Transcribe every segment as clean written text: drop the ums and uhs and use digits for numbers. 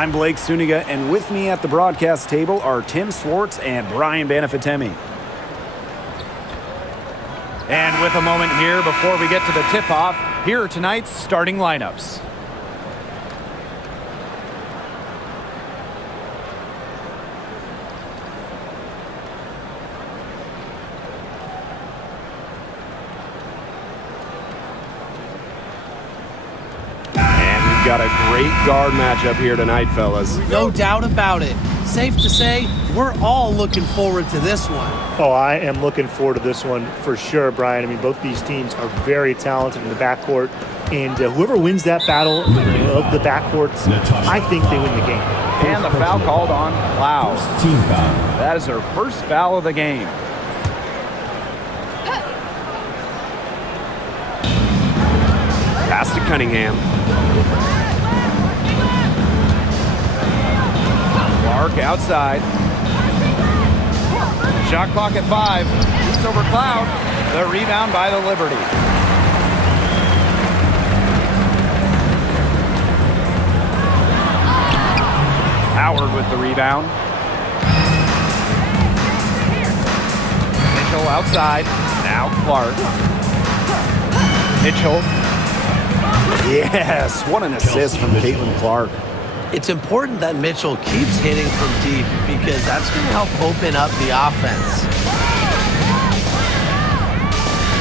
I'm Blake Suniga, and with me at the broadcast table are Tim Swartz and Brian Banafitemi. And with a moment here before we get to the tip-off, here are tonight's starting lineups. Got a great guard matchup here tonight, fellas. No doubt about it. Safe to say, we're all looking forward to this one. Oh, I am looking forward to this one for sure, Brian. I mean, both these teams are very talented in the backcourt, and whoever wins that battle of the backcourts, I think they win the game. And the foul called on Cloud. Team foul. That is her first foul of the game. Pass to Cunningham. Clark outside. Shot clock at 5. Shoots over Cloud. The rebound by the Liberty. Howard with the rebound. Mitchell outside. Now Clark. Mitchell. Yes, what an assist from Caitlinclark. It's important that Mitchell keeps hitting from deep because that's going to help open up the offense.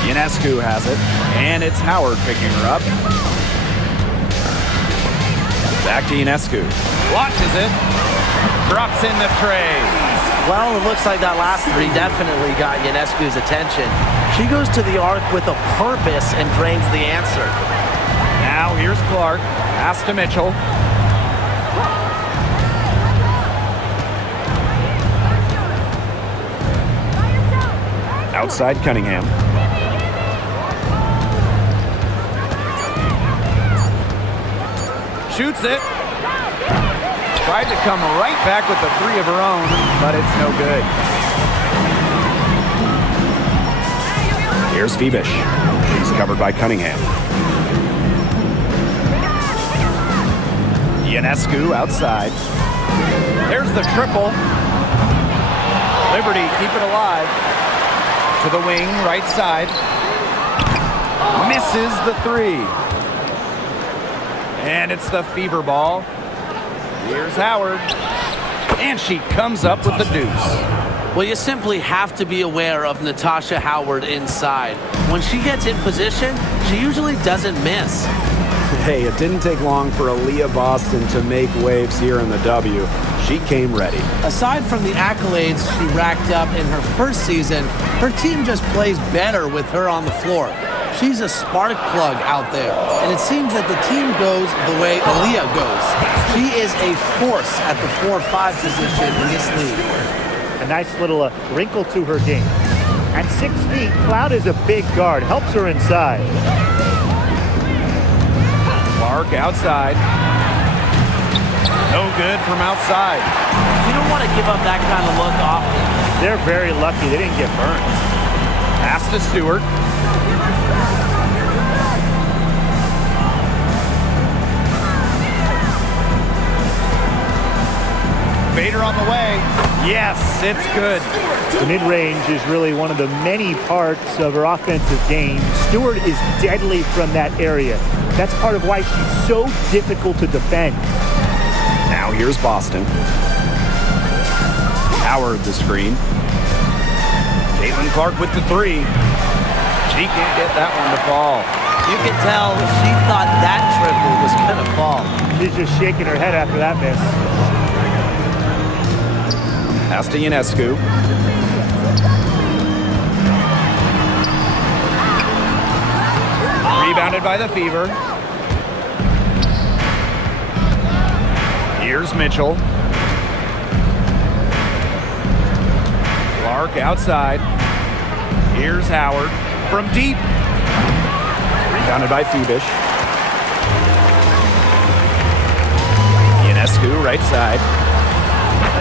Ionescu has it, and it's Howard picking her up. Back to Ionescu. Launches it. Drops in the tray. Well, it looks like that last three definitely got Ionescu's attention. She goes to the arc with a purpose and drains the answer. Now here's Clark. Pass to Mitchell. Outside Cunningham. Shoots it. Tried to come right back with the three of her own, but it's no good. Here's Phoebish. She's covered by Cunningham. Ionescu outside. There's the triple. Liberty keep it alive. To the wing, right side. Misses the three. And it's the fever ball. Here's Howard. And she comes up with the deuce. Well, you simply have to be aware of Natasha Howard inside. When she gets in position, she usually doesn't miss. Hey, it didn't take long for Aaliyah Boston to make waves here in the W. She came ready. Aside from the accolades she racked up in her first season, her team just plays better with her on the floor. She's a spark plug out there, and it seems that the team goes the way Aaliyah goes. She is a force at the 4-5 position in this league. A nice little wrinkle to her game. At 6 feet, Cloud is a big guard, helps her inside. Clark outside. No good from outside. You don't want to give up that kind of look often. They're very lucky they didn't get burned. Pass to Stewart. Bader on the way. Yes, it's good. The mid-range is really one of the many parts of her offensive game. Stewart is deadly from that area. That's part of why she's so difficult to defend. Now here's Boston. Howard the screen. Caitlinclark with the three. She can't get that one to fall. You can tell she thought that triple was going to fall. She's just shaking her head after that miss. Pass to Ionescu. Rebounded by the Fever. Here's Mitchell. Clark outside. Here's Howard from deep. Rebounded by Phoebish. Ionescu right side.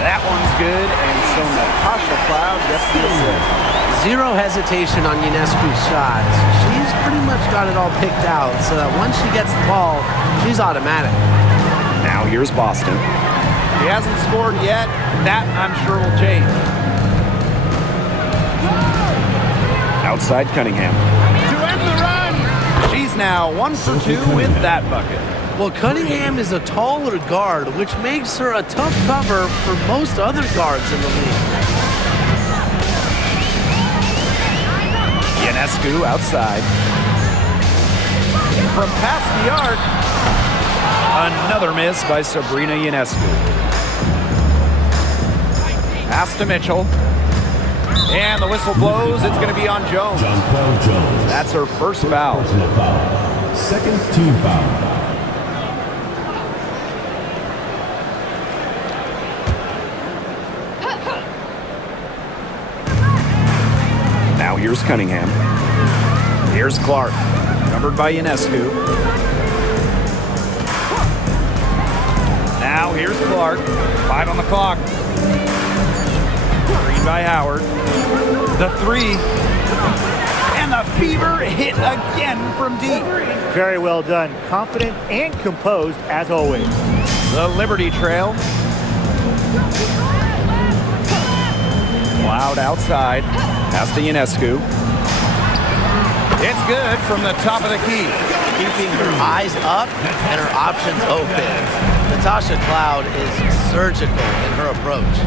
That one's good, and so Natasha Cloud gets the assist. Zero hesitation on Ionescu's shots. She's pretty much got it all picked out, so that once she gets the ball, she's automatic. Now here's Boston. He hasn't scored yet. That, I'm sure, will change. Outside Cunningham. To end the run. She's now 1 for 2 with that bucket. Well, Cunningham is a taller guard, which makes her a tough cover for most other guards in the league. Ionescu outside. From past the arc, another miss by Sabrina Ionescu. Pass to Mitchell. And the whistle blows. It's going to be on Jones. That's her first foul. Second team foul. Now here's Cunningham. Here's Clark. Covered by Ionescu. Now here's Clark. 5 on the clock. Green by Howard. The 3. And the fever hit again from deep. Very well done. Confident and composed as always. The Liberty trail. Cloud outside. Pass to Ionescu. It's good from the top of the key. Keeping her eyes up and her options open. Natasha Cloud is surgical in her approach.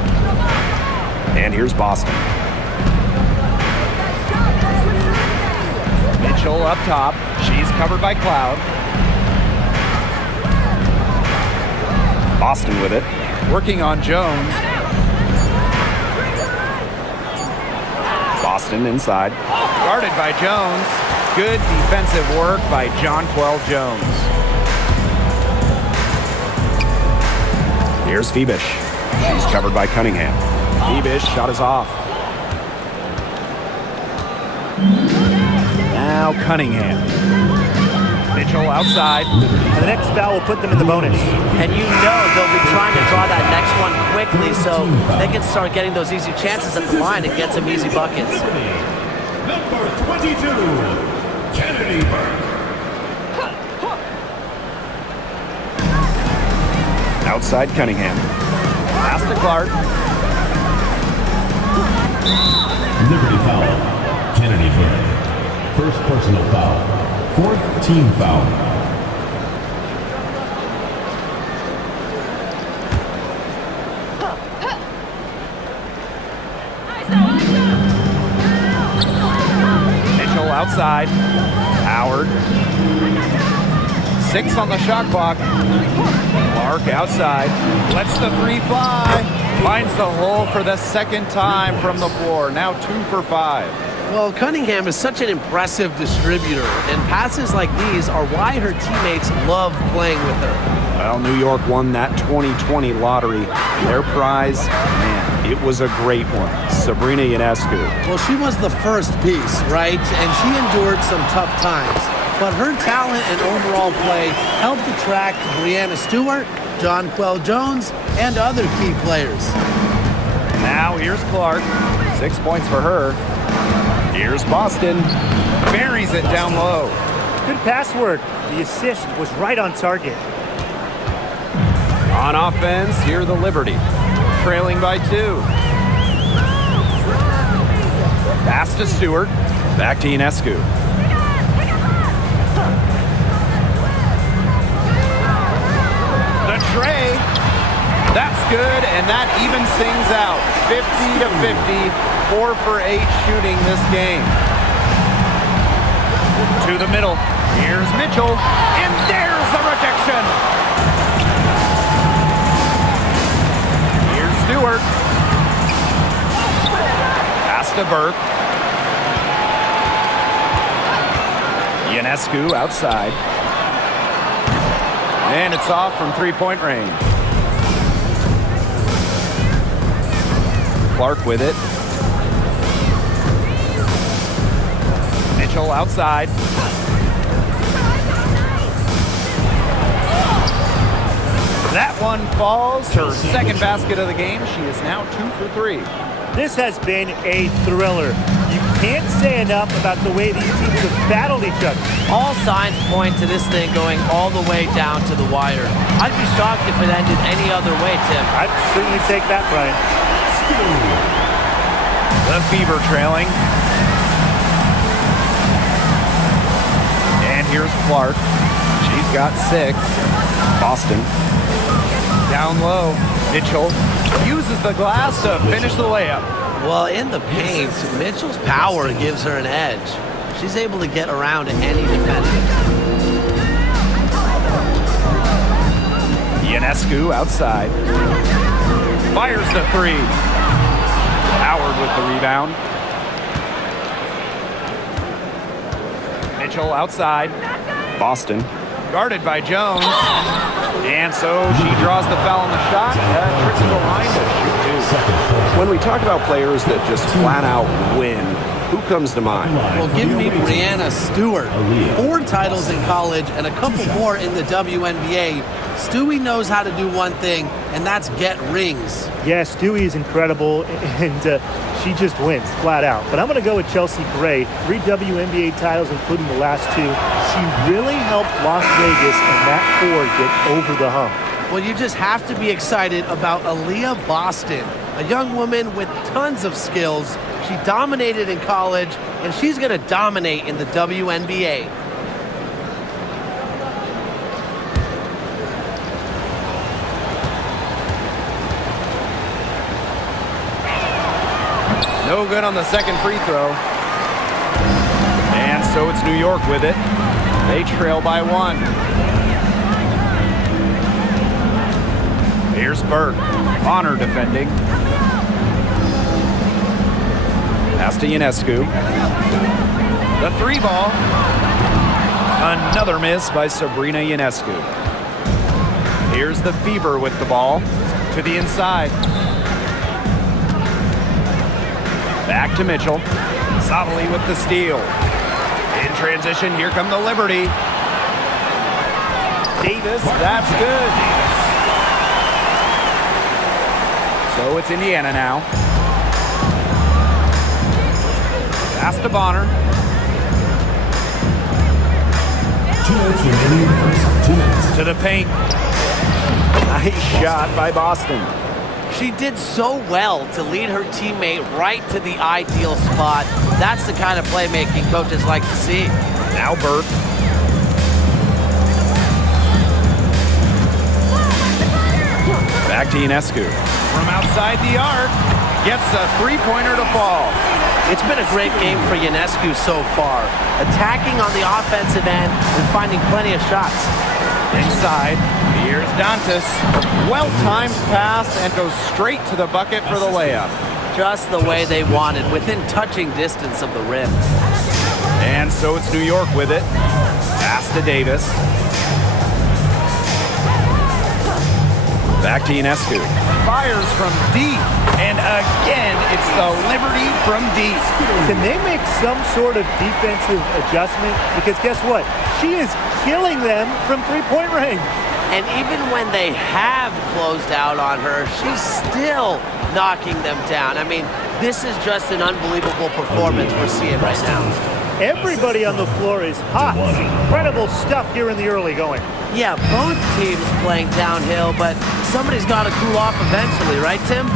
And here's Boston. Mitchell up top. She's covered by Cloud. Boston with it. Working on Jones. Boston inside. Guarded by Jones. Good defensive work by Jonquel Jones. Here's Phoebish. She's covered by Cunningham. Phoebish shot is off. Now Cunningham. Mitchell outside. And the next foul will put them in the bonus. And you know they'll be trying to draw that next one quickly so they can start getting those easy chances at the line and get some easy buckets. Number 22, Kennedy Burke. Outside Cunningham. Pass to Clark. Liberty foul. Kennedy Burke. First personal foul. Fourth team foul. Mitchell outside. Howard. 6 on the shot clock. Clark outside. Lets the 3 fly. Finds the hole for the second time from the floor. Now 2 for 5. Well, Cunningham is such an impressive distributor, and passes like these are why her teammates love playing with her. Well, New York won that 2020 lottery. Their prize, man, it was a great one. Sabrina Ionescu. Well, she was the first piece, right? And she endured some tough times. But her talent and overall play helped attract Breanna Stewart, Jonquel Jones, and other key players. Now here's Clark. 6 points for her. Here's Boston. Buries it down low. Good password. The assist was right on target. On offense, here the Liberty. Trailing by 2. Pass to Stewart. Back to Ionescu. The tray. That's good, and that evens things out. 50 to 50. 4 for 8 shooting this game. To the middle. Here's Mitchell. And there's the rejection. Here's Stewart. Pass to Burke. Ionescu outside. And it's off from 3-point range. Clark with it. Mitchell outside. That one falls. Her second basket of the game. She is now 2 for 3. This has been a thriller. You can't say enough about the way these teams have battled each other. All signs point to this thing going all the way down to the wire. I'd be shocked if it ended any other way, Tim. I'd certainly take that, Brian. The Fever trailing. And here's Clark. She's got 6. Boston. Down low. Mitchell uses the glass to finish the layup. Well, in the paint, Mitchell's power gives her an edge. She's able to get around any defender. Ionescu outside. Fires the 3. Howard with the rebound. Mitchell outside. Boston. Guarded by Jones. And so she draws the foul on the shot. Trips to the line to shoot 2. When we talk about players that just flat out win, who comes to mind? Well, give me Brianna Stewart. 4 titles in college and a couple more in the WNBA. Stewie knows how to do one thing, and that's get rings. Yeah, Stewie is incredible, and she just wins, flat out. But I'm going to go with Chelsea Gray. 3 WNBA titles, including the last 2. She really helped Las Vegas and that core get over the hump. Well, you just have to be excited about Aaliyah Boston, a young woman with tons of skills. She dominated in college, and she's going to dominate in the WNBA. No good on the second free throw. And so it's New York with it. They trail by 1. Here's Burke. Honor defending. Pass to Ionescu. The 3 ball. Another miss by Sabrina Ionescu. Here's the Fever with the ball. To the inside. Back to Mitchell. Sottily with the steal. In transition, here come the Liberty. Davis, that's good. So it's Indiana now. Pass to Bonner. 2 minutes remaining in the first. 2 minutes. To the paint. Nice shot by Boston. She did so well to lead her teammate right to the ideal spot. That's the kind of playmaking coaches like to see. Now Burke. Back to Ionescu. From outside the arc, gets a 3-pointer to fall. It's been a great game for Ionescu so far, attacking on the offensive end and finding plenty of shots. Inside, here's Dantas. Well-timed pass and goes straight to the bucket for the layup. Just the way they wanted, within touching distance of the rim. And so it's New York with it. Pass to Davis. Back to Ionescu. Fires from deep. And again, it's the Liberty from deep. Can they make some sort of defensive adjustment? Because guess what? She is killing them from 3-point range. And even when they have closed out on her, she's still knocking them down. I mean, this is just an unbelievable performance we're seeing right now. Everybody on the floor is hot. It's incredible stuff here in the early going. Yeah, both teams playing downhill, but somebody's got to cool off eventually, right, Tim?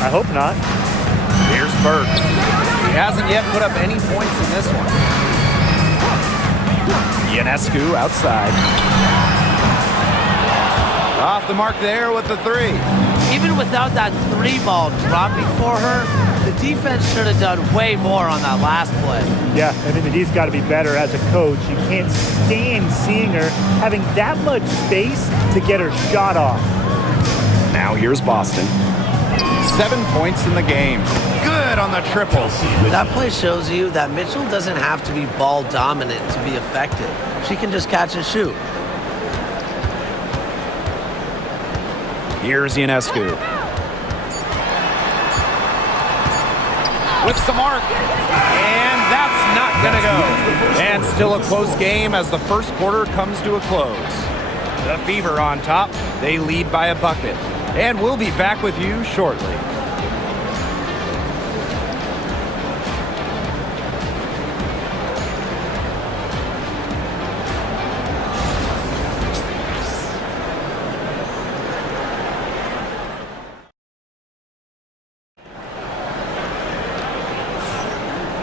I hope not. Here's Burke. He hasn't yet put up any points in this one. Ionescu outside. Off the mark there with the 3. Even without that 3-ball dropping for her, the defense should have done way more on that last play. Yeah, I mean, he's got to be better as a coach. You can't stand seeing her having that much space to get her shot off. Now here's Boston. 7 points in the game. Good on the triple. That play shows you that Mitchell doesn't have to be ball dominant to be effective. She can just catch and shoot. Here's Ionescu. With some arc. And that's not going to go. And still a close game as the first quarter comes to a close. The Fever on top. They lead by a bucket. And we'll be back with you shortly.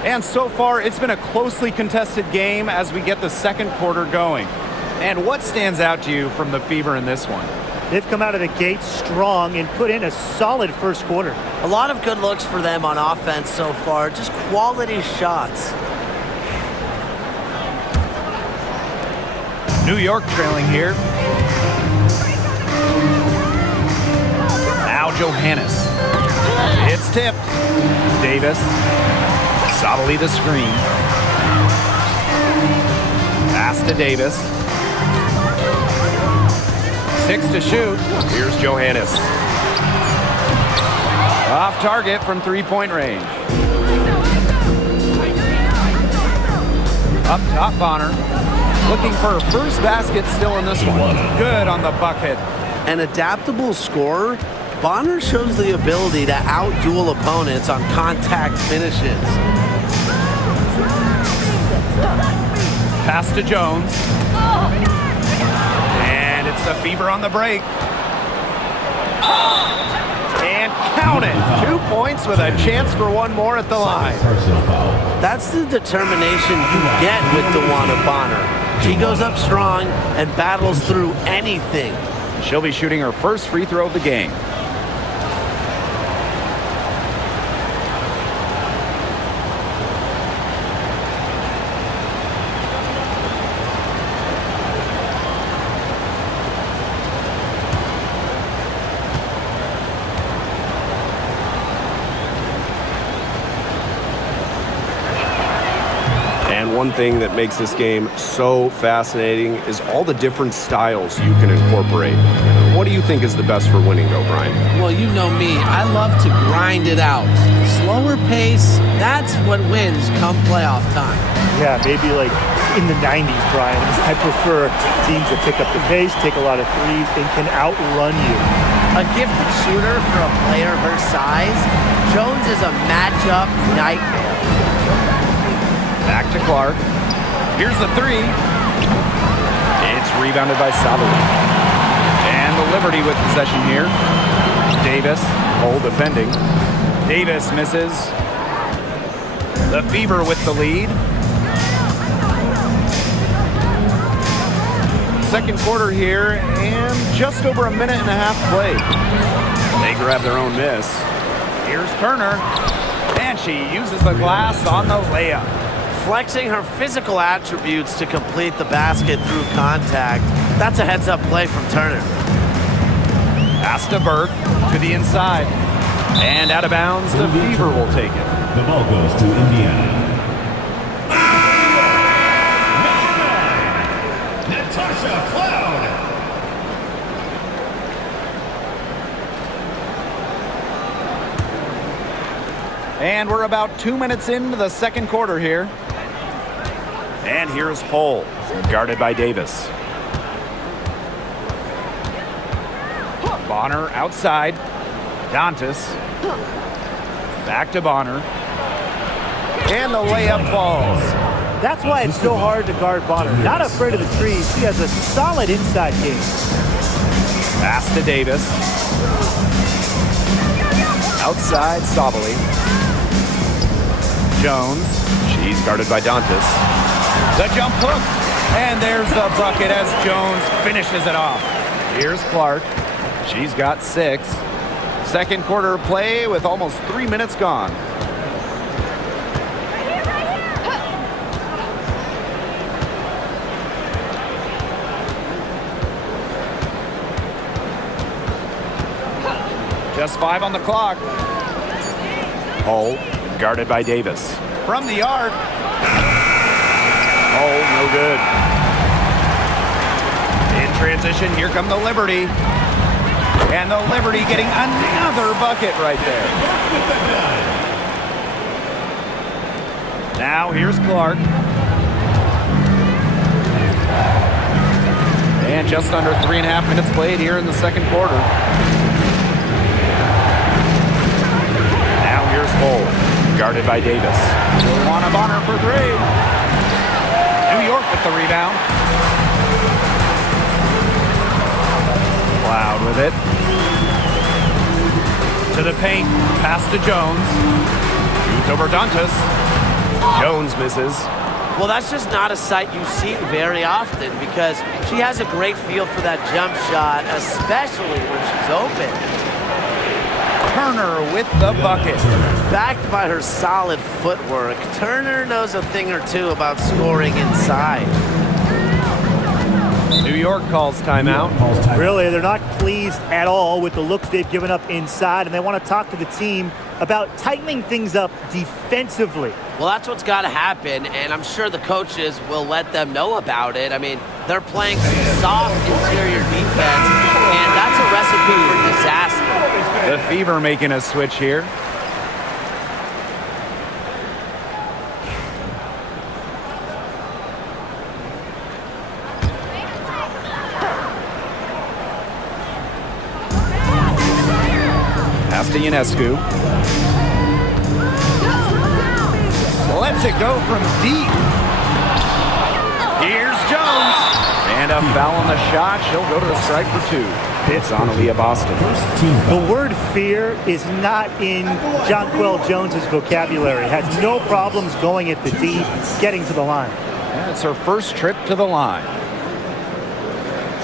And so far, it's been a closely contested game as we get the second quarter going. And what stands out to you from the Fever in this one? They've come out of the gate strong and put in a solid first quarter. A lot of good looks for them on offense so far, just quality shots. New York trailing here. Now Johannes. It's tipped. Davis. Sottily the screen. Pass to Davis. 6 to shoot. Here's Johannes. Off target from three-point range. Up top, Bonner. Looking for her first basket still in this one. Good on the bucket. An adaptable scorer, Bonner shows the ability to out-duel opponents on contact finishes. Pass to Jones. And it's the Fever on the break. And count it. 2 points with a chance for one more at the line. That's the determination you get with DeWanna Bonner. She goes up strong and battles through anything. She'll be shooting her first free throw of the game. One thing that makes this game so fascinating is all the different styles you can incorporate. What do you think is the best for winning, though, Brian? Well, you know me. I love to grind it out. Slower pace, that's what wins come playoff time. Yeah, maybe like in the 90s, Brian. I prefer teams that pick up the pace, take a lot of threes, and can outrun you. A gifted shooter for a player her size, Jones is a matchup nightmare. Back to Clark. Here's the three. It's rebounded by Savali. And the Liberty with possession here. Davis, Cole defending. Davis misses. The Fever with the lead. Second quarter here, and just over a minute and a half played. They grab their own miss. Here's Turner, and she uses the glass on the layup. Flexing her physical attributes to complete the basket through contact. That's a heads-up play from Turner. Pass to Burke to the inside. And out of bounds, the Fever will take it. The ball goes to Indiana. Natasha Cloud. And we're about 2 minutes into the second quarter here. And here's Hull, guarded by Davis. Bonner outside. Dantas. Back to Bonner. And the layup falls. That's why it's so hard to guard Bonner. Not afraid of the trees. She has a solid inside game. Pass to Davis. Outside, Savali. Jones. She's guarded by Dantas. The jump hook. And there's the bucket as Jones finishes it off. Here's Clark. She's got 6. Second quarter play with almost 3 minutes gone. Just 5 on the clock. Hull, guarded by Davis. From the arc. Oh, no good. In transition, here come the Liberty. And the Liberty getting another bucket right there. Now here's Clark. And just under 3.5 minutes played here in the second quarter. Now here's Hull, guarded by Davis. One of honor for three. New York with the rebound. Cloud with it. To the paint, pass to Jones. Shoots over Dantas. Jones misses. Well, that's just not a sight you see very often because she has a great feel for that jump shot, especially when she's open. Turner with the bucket. Backed by her solid footwork, Turner knows a thing or two about scoring inside. New York calls timeout. Really, they're not pleased at all with the looks they've given up inside, and they want to talk to the team about tightening things up defensively. Well, that's what's got to happen, and I'm sure the coaches will let them know about it. I mean, they're playing some soft interior defense, and that's a recipe for disaster. The Fever making a switch here. Pass to Ionescu. Lets it go from deep. Here's Jones. And a foul on the shot. She'll go to the strike for two. It's on Aaliyah Boston. The word fear is not in Jonquel Jones's vocabulary. Has no problems going at the D, getting to the line. And it's her first trip to the line.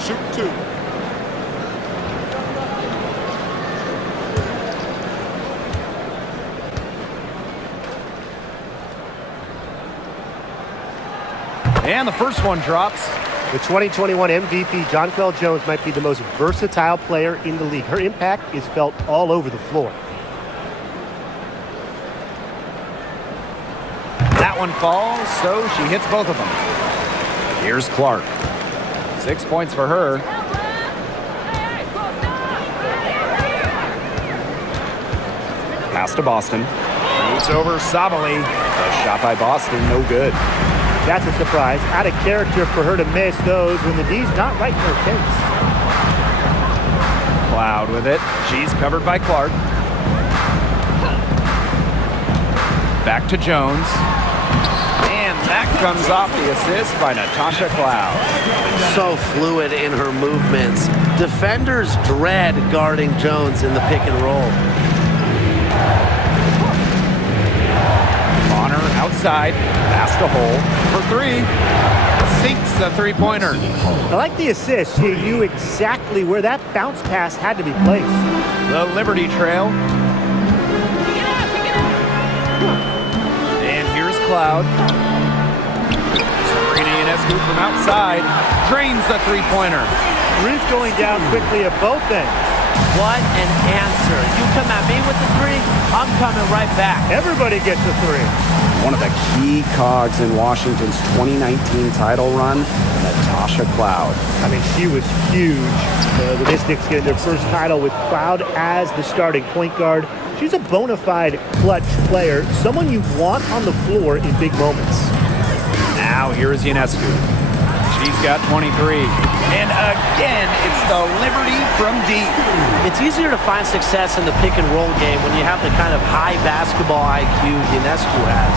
Shoot two. And the first one drops. The 2021 MVP, Jonquel Jones, might be the most versatile player in the league. Her impact is felt all over the floor. That one falls, so she hits both of them. Here's Clark. 6 points for her. Pass to Boston. Shoots over Sabali. A shot by Boston, no good. That's a surprise. Out of character for her to miss those when the D's not right in her face. Cloud with it. She's covered by Clark. Back to Jones. And that comes off the assist by Natasha Cloud. So fluid in her movements. Defenders dread guarding Jones in the pick and roll. Bonner outside. Pass to Hull for three. Sinks the three-pointer. I like the assist. She knew exactly where that bounce pass had to be placed. The Liberty Trail. And here's Cloud. Sabrina Ionescu from outside. Drains the three-pointer. Ruth going down quickly at both ends. What an answer. You come at me with the three, I'm coming right back. Everybody gets a three. One of the key cogs in Washington's 2019 title run, Natasha Cloud. I mean, she was huge. The Mystics getting their first title with Cloud as the starting point guard. She's a bona fide clutch player, someone you want on the floor in big moments. Now here's Ionescu. She's got 23. And again, it's the Liberty from deep. It's easier to find success in the pick and roll game when you have the kind of high basketball IQ Ionescu has.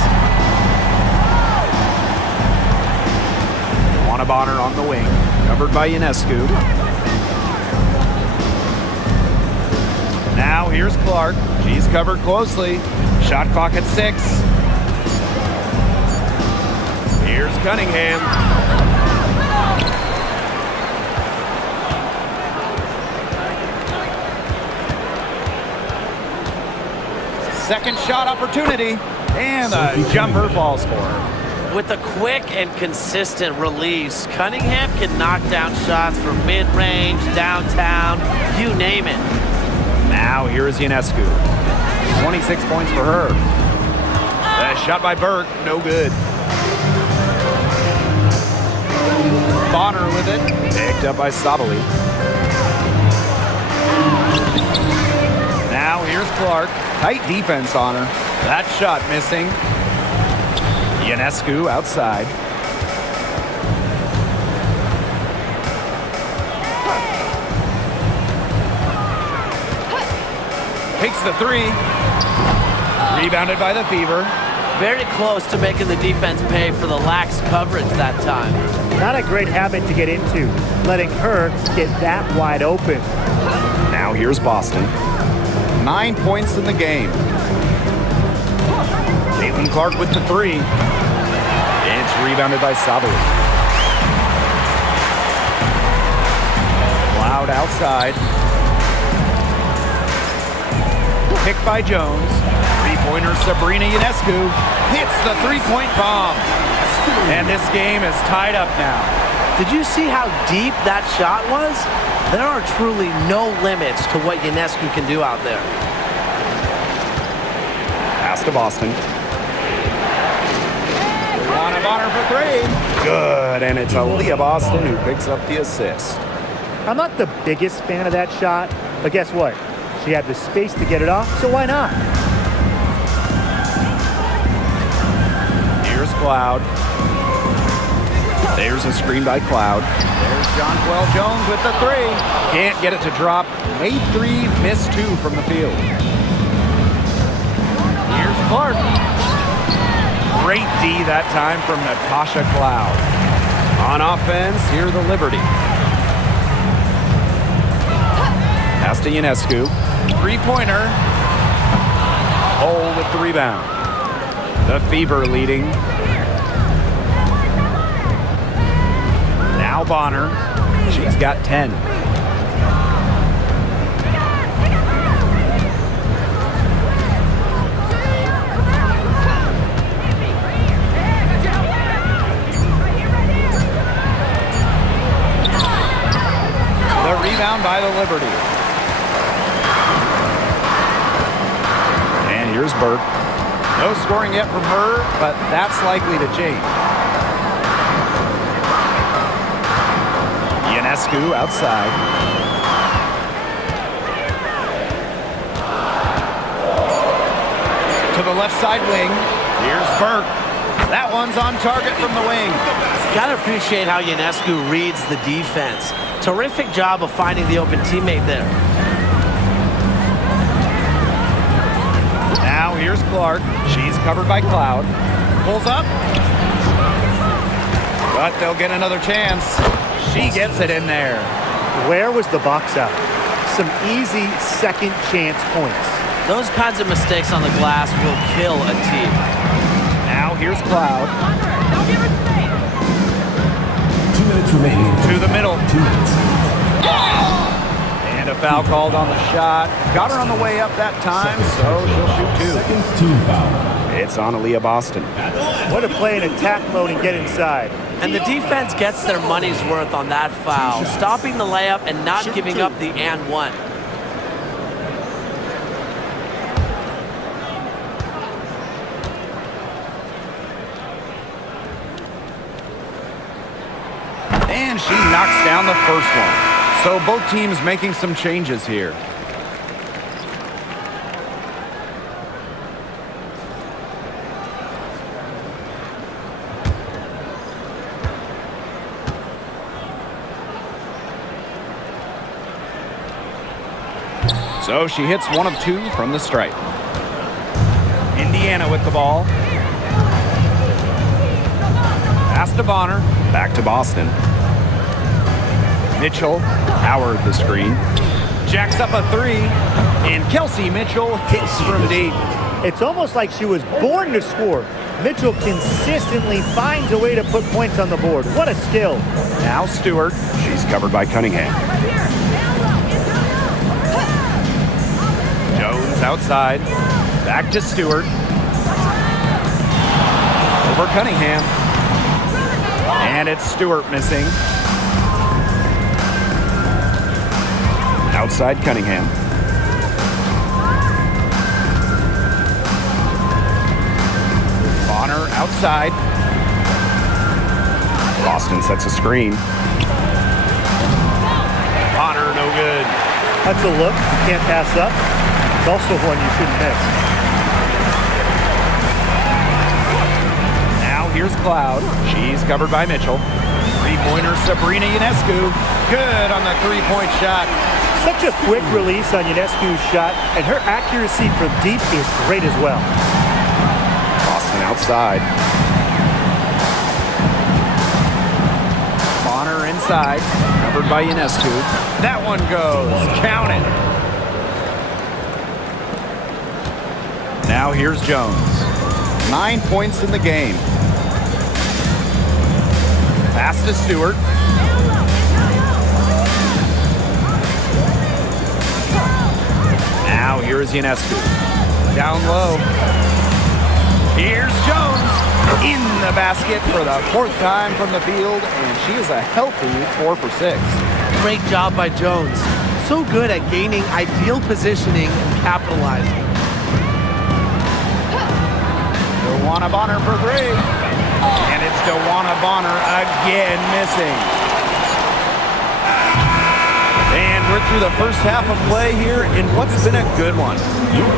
Juana Bonner on the wing, covered by Ionescu. Now here's Clark. She's covered closely. Shot clock at 6. Here's Cunningham. Second shot opportunity, and the jumper falls for her. With a quick and consistent release, Cunningham can knock down shots from mid-range, downtown, you name it. Now here's Ionescu. 26 points for her. The shot by Burke, no good. Bonner with it, picked up by Sabali. Now here's Clark. Tight defense on her. That shot missing. Ionescu outside. Takes the three. Rebounded by the Fever. Very close to making the defense pay for the lax coverage that time. Not a great habit to get into, letting her get that wide open. Now here's Boston. 9 points in the game. Caitlin Clark with the three. It's rebounded by Sabali. Cloud outside. Picked by Jones. Three-pointer Sabrina Ionescu hits the three-point bomb. And this game is tied up now. Did you see how deep that shot was? There are truly no limits to what Ionescu can do out there. Pass to Boston. Luana Bonner for three. Good, and it's Aaliyah Boston who picks up the assist. I'm not the biggest fan of that shot, but guess what? She had the space to get it off, so why not? Here's Cloud. There's a screen by Cloud. There's Jonquel Jones with the three. Can't get it to drop. Made three, missed two from the field. Here's Clark. Great D that time from Natasha Cloud. On offense, here the Liberty. Pass to Ionescu. Three-pointer. Hole with the rebound. The Fever leading. Now Bonner. She's got 10. The rebound by the Liberty. And here's Burke. No scoring yet from her, but that's likely to change. Ionescu outside. To the left side wing. Here's Burke. That one's on target from the wing. Gotta appreciate how Ionescu reads the defense. Terrific job of finding the open teammate there. Now here's Clark. She's covered by Cloud. Pulls up. But they'll get another chance. She gets it in there. Where was the box out? Some easy second chance points. Those kinds of mistakes on the glass will kill a team. Now here's Cloud. 2 minutes remaining. To the middle. 2 minutes. And a foul called on the shot. Got her on the way up that time, so she'll shoot two. Second team foul. It's on Aaliyah Boston. What a play in attack mode and get inside. And the defense gets their money's worth on that foul, stopping the layup and not giving up the and one. And she knocks down the first one. So both teams making some changes here. So she hits one of two from the stripe. Indiana with the ball. Pass to Bonner. Back to Boston. Mitchell, Howard the screen. Jacks up a three. And Kelsey Mitchell hits from deep. It's almost like she was born to score. Mitchell consistently finds a way to put points on the board. What a skill. Now Stewart. She's covered by Cunningham. Jones outside. Back to Stewart. Over Cunningham. And it's Stewart missing. Outside Cunningham. Bonner outside. Boston sets a screen. Bonner no good. That's a look you can't pass up. It's also one you shouldn't miss. Now here's Cloud. She's covered by Mitchell. Three-pointer Sabrina Ionescu. Good on the three-point shot. Such a quick release on Ionescu's shot, and her accuracy from deep is great as well. Boston outside. Bonner inside, covered by Ionescu. That one goes. Count it. Now here's Jones. 9 points in the game. Pass to Stewart. Now here's Ionescu. Down low. Here's Jones in the basket for the 4th time from the field, and she is a healthy 4 for 6. Great job by Jones. So good at gaining ideal positioning and capitalizing. DeWanna Bonner for 3. And it's DeWanna Bonner again missing. And we're through the first half of play here in what's been a good one.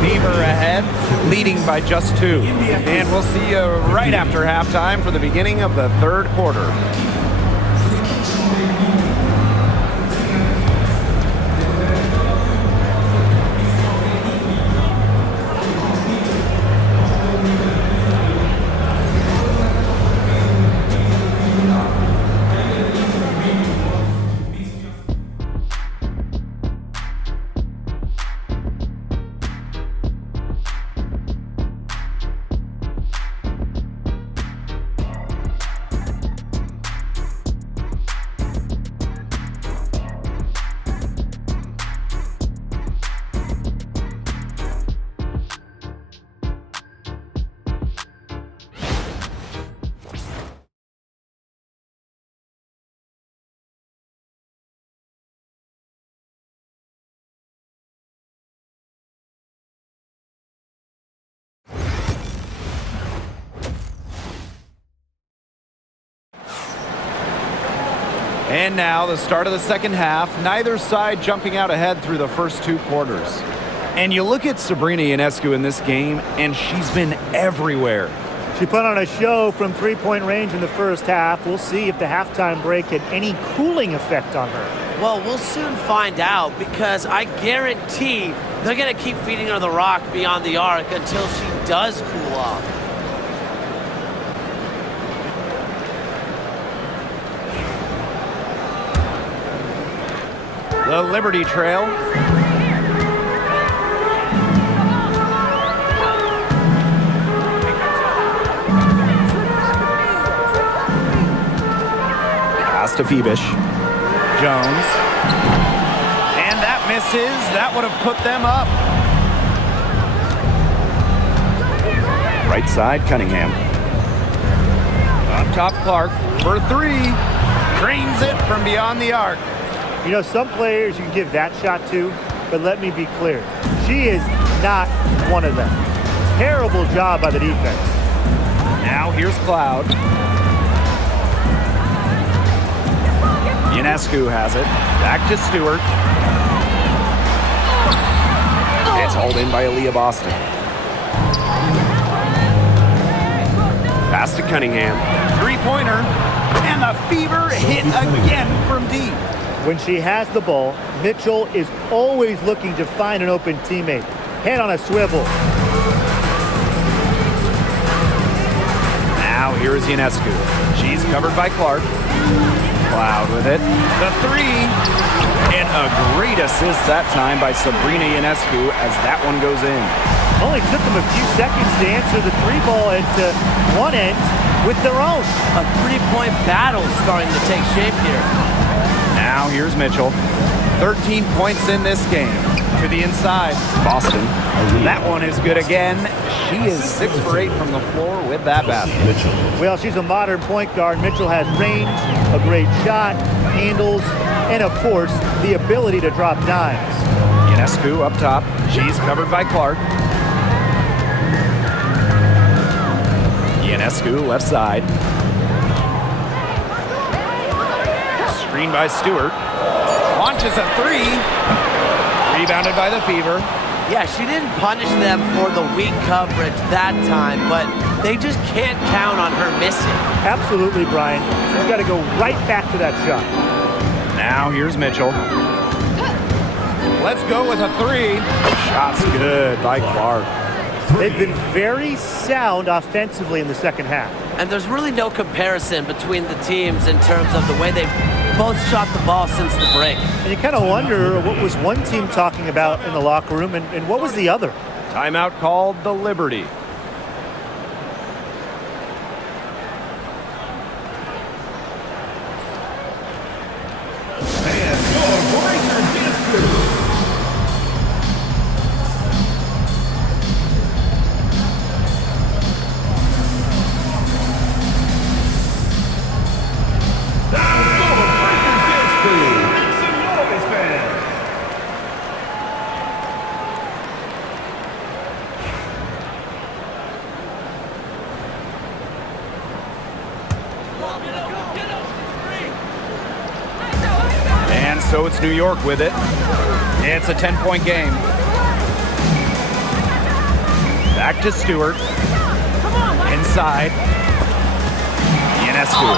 Beaver ahead, leading by just 2. And we'll see you right after halftime for the beginning of the 3rd quarter. And now the start of the second half, neither side jumping out ahead through the first 2 quarters. And you look at Sabrina Ionescu in this game, and she's been everywhere. She put on a show from 3-point range in the first half. We'll see if the halftime break had any cooling effect on her. Well, we'll soon find out, because I guarantee they're going to keep feeding her the rock beyond the arc until she does cool off. The Liberty Trail. Pass to Phoebish. Jones. And that misses. That would have put them up. Right side, Cunningham. Up top, Clark for 3. Drains it from beyond the arc. You know, some players you can give that shot to, but let me be clear. She is not one of them. Terrible job by the defense. Now here's Cloud. Ionescu has it. Back to Stewart. It's hauled in by Aaliyah Boston. Pass to Cunningham. 3-pointer. And the Fever hit again from deep. When she has the ball, Mitchell is always looking to find an open teammate. Head on a swivel. Now here is Ionescu. She's covered by Clark. Cloud with it. The 3. And a great assist that time by Sabrina Ionescu as that one goes in. Only took them a few seconds to answer the 3-ball at one end with their own. A 3-point battle starting to take shape here. Now here's Mitchell. 13 points in this game. To the inside. Boston. That one is good again. She is 6 for 8 from the floor with that basket. Well, she's a modern point guard. Mitchell has range, a great shot, handles, and of course, the ability to drop dimes. Ionescu up top. She's covered by Clark. Ionescu left side. Screen by Stewart. Launches a 3. Rebounded by the Fever. Yeah, she didn't punish them for the weak coverage that time, but they just can't count on her missing. Absolutely, Brian. She's got to go right back to that shot. Now here's Mitchell. Let's go with a three. Shot's good by Clark. They've been very sound offensively in the second half. And there's really no comparison between the teams in terms of the way they've both shot the ball since the break. And you kind of wonder what was one team talking about in the locker room and what was the other? Timeout called the Liberty. So it's New York with it. It's a 10-point game. Back to Stewart. Inside. Ionescu.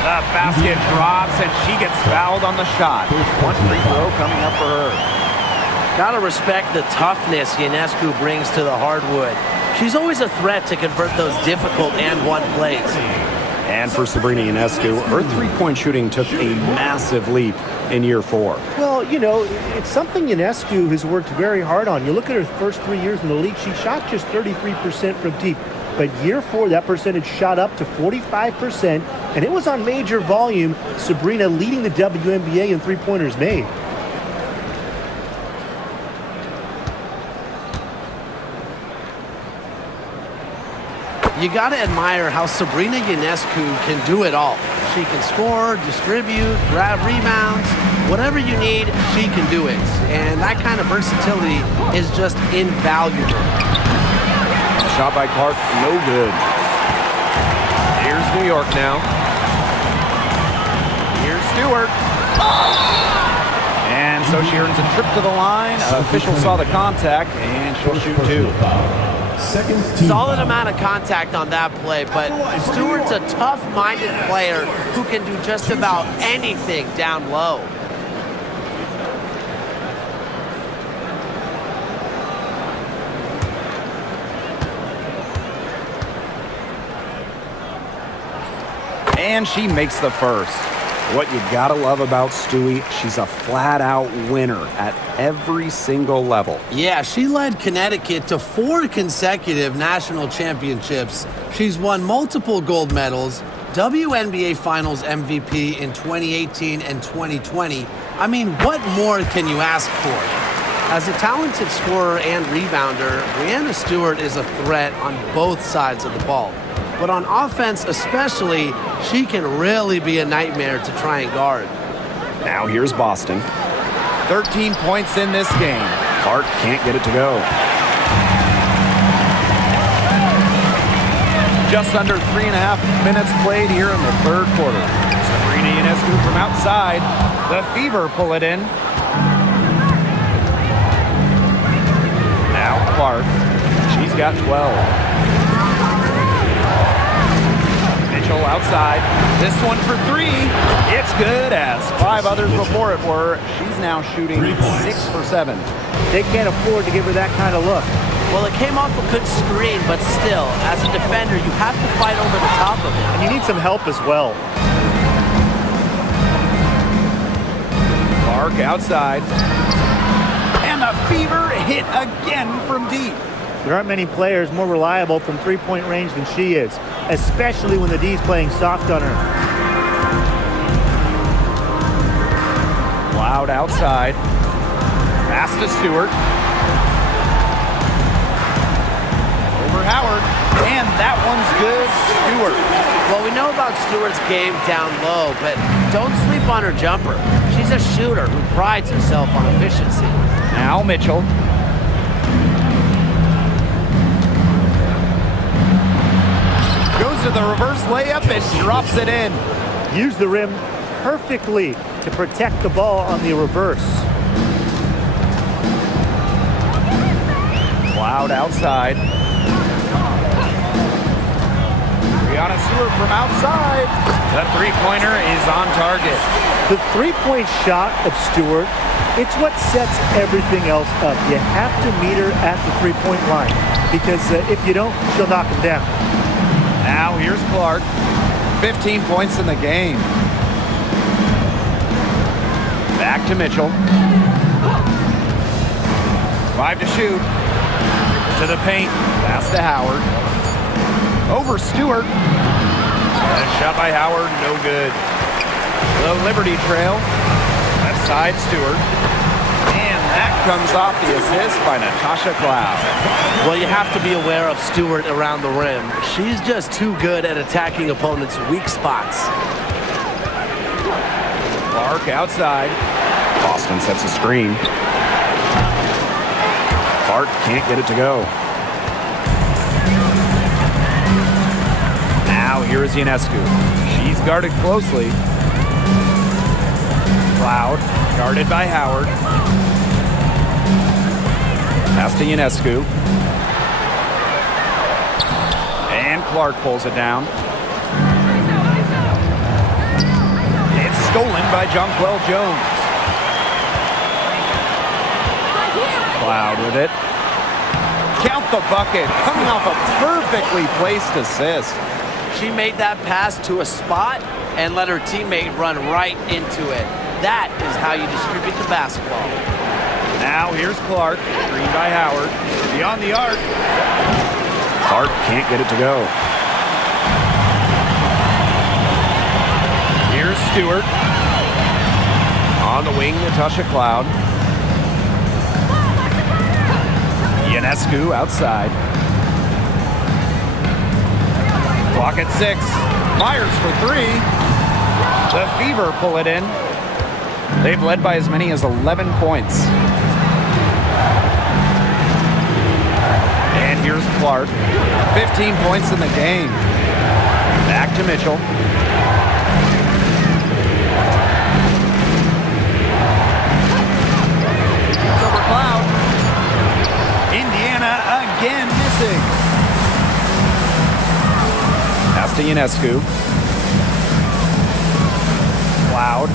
The basket drops, and she gets fouled on the shot. One free throw coming up for her. Gotta respect the toughness Ionescu brings to the hardwood. She's always a threat to convert those difficult and-one plays. And for Sabrina Ionescu, her three-point shooting took a massive leap in year 4. Well, you know, it's something Ionescu has worked very hard on. You look at her first 3 years in the league, she shot just 33% from deep. But year 4, that percentage shot up to 45%, and it was on major volume. Sabrina leading the WNBA in three-pointers made. You gotta admire how Sabrina Ionescu can do it all. She can score, distribute, grab rebounds, whatever you need, she can do it. And that kind of versatility is just invaluable. Shot by Clark, no good. Here's New York now. Here's Stewart. And so she earns a trip to the line. Official saw the contact, and she'll shoot 2. Solid amount of contact on that play, but Stewart's a tough-minded player who can do just about anything down low. And she makes the first. What you gotta love about Stewie, she's a flat-out winner at every single level. Yeah, she led Connecticut to 4 consecutive national championships. She's won multiple gold medals, WNBA Finals MVP in 2018 and 2020. I mean, what more can you ask for? As a talented scorer and rebounder, Breanna Stewart is a threat on both sides of the ball. But on offense especially, she can really be a nightmare to try and guard. Now here's Boston. 13 points in this game. Clark can't get it to go. Just under 3.5 minutes played here in the third quarter. Sabrina Ionescu from outside. The Fever pull it in. Now Clark. She's got 12. Mitchell outside. This one for 3. It's good, as 5 others before it were. She's now shooting 6 for 7. They can't afford to give her that kind of look. Well, it came off a good screen, but still, as a defender, you have to fight over the top of it. And you need some help as well. Clark outside. And the Fever hit again from deep. There aren't many players more reliable from three-point range than she is, especially when the D's playing soft on her. Loud outside. Pass to Stewart. Over Howard. And that one's good. Stewart. Well, we know about Stewart's game down low, but don't sleep on her jumper. She's a shooter who prides herself on efficiency. Now Mitchell. Goes to the reverse layup and drops it in. Use the rim perfectly to protect the ball on the reverse. Loud outside. Breanna Stewart from outside. The three-pointer is on target. The three-point shot of Stewart, it's what sets everything else up. You have to meet her at the three-point line because if you don't, she'll knock him down. Now here's Clark. 15 points in the game. Back to Mitchell. 5 to shoot. To the paint. Pass to Howard. Over Stewart. And a shot by Howard. No good. The Liberty Trail. Left side Stewart. And that comes off the assist by Natasha Cloud. Well, you have to be aware of Stewart around the rim. She's just too good at attacking opponents' weak spots. Clark outside. Boston sets a screen. Clark can't get it to go. Now here is Ionescu. She's guarded closely. Cloud guarded by Howard. Pass to Ionescu. And Clark pulls it down. It's stolen by Jonquel Jones. Cloud with it. Count the bucket. Coming off a perfectly placed assist. She made that pass to a spot and let her teammate run right into it. That is how you distribute the basketball. Now here's Clark. Screen by Howard. Beyond the arc. Clark can't get it to go. Here's Stewart. On the wing, Natasha Cloud. Ionescu outside. Clock at 6. Fires for 3. The Fever pull it in. They've led by as many as 11 points. And here's Clark. 15 points in the game. Back to Mitchell. It's over Cloud. Indiana again missing. Pass to Ionescu. Cloud.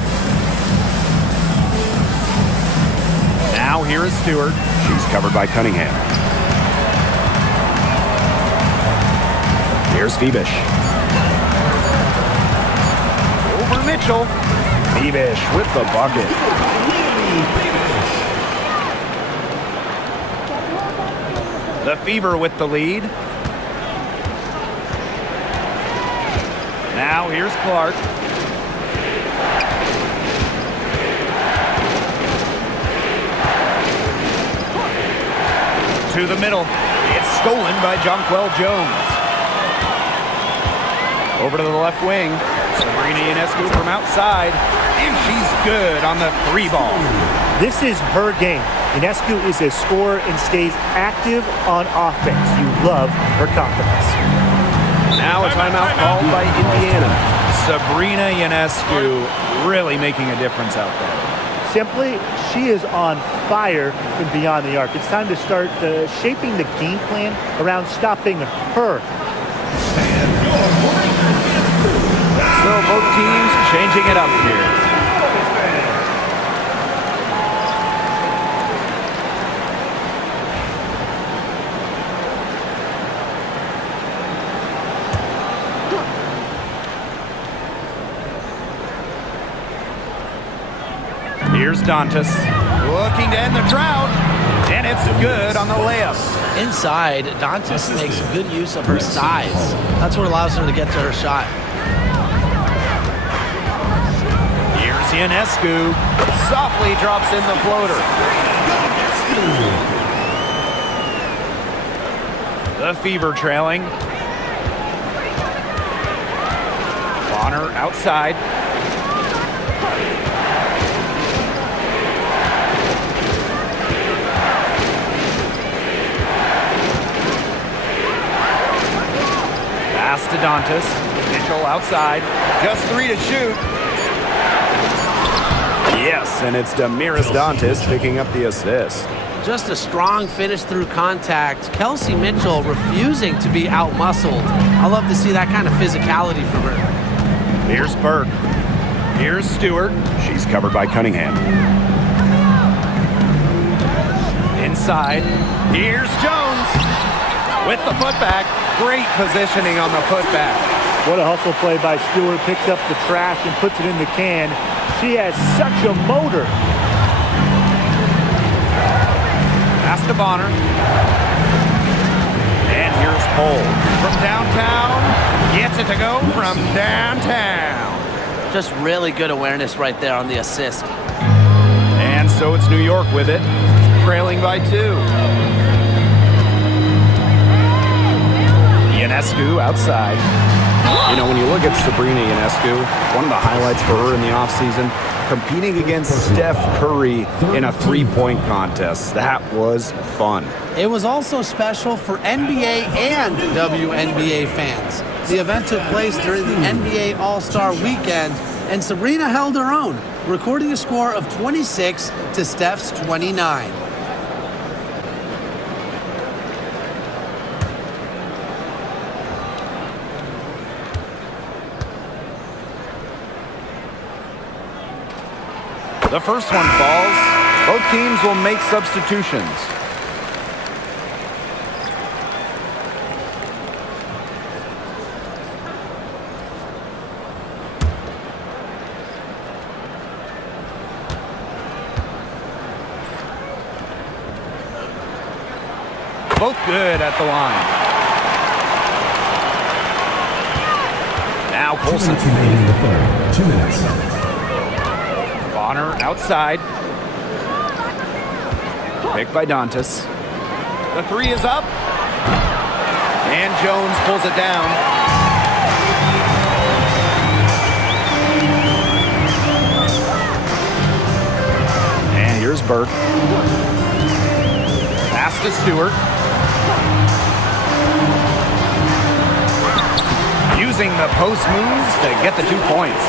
Now here is Stewart. She's covered by Cunningham. Here's Phoebish. Over Mitchell. Phoebish with the bucket. The Fever with the lead. Now here's Clark. To the middle. It's stolen by Jonquel Jones. Over to the left wing. Sabrina Ionescu from outside. And she's good on the 3 ball. This is her game. Ionescu is a scorer and stays active on offense. You love her confidence. Now a timeout called by Indiana. Sabrina Ionescu really making a difference out there. Simply, she is on fire from beyond the arc. It's time to start shaping the game plan around stopping her. So both teams changing it up here. Here's Dantas, looking to end the drought, and it's good on the layup. Inside, Dantas makes good use of her size. That's what allows her to get to her shot. Here's Ionescu, softly drops in the floater. The Fever trailing. Bonner outside. Pass to Dantas. Mitchell outside. Just 3 to shoot. Yes, and it's Damiris Dantas picking up the assist. Just a strong finish through contact. Kelsey Mitchell refusing to be out-muscled. I love to see that kind of physicality from her. Here's Burke. Here's Stewart. She's covered by Cunningham. Inside. Here's Jones with the putback. Great positioning on the putback. What a hustle play by Stewart. Picks up the trash and puts it in the can. She has such a motor. Pass to Bonner. And here's Cole. From downtown. Gets it to go from downtown. Just really good awareness right there on the assist. And so it's New York with it. Trailing by 2. Ionescu outside. You know, when you look at Sabrina Ionescu, one of the highlights for her in the offseason, competing against Steph Curry in a three-point contest. That was fun. It was also special for NBA and WNBA fans. The event took place during the NBA All-Star Weekend, and Sabrina held her own, recording a score of 26 to Steph's 29. The first one falls. Both teams will make substitutions. Both good at the line. Now 2 Colson. minutes remaining in the third. 2 minutes. Bonner outside. Picked by Dantas. The 3 is up. And Jones pulls it down. And here's Burke. Pass to Stewart. Using the post moves to get the 2 points.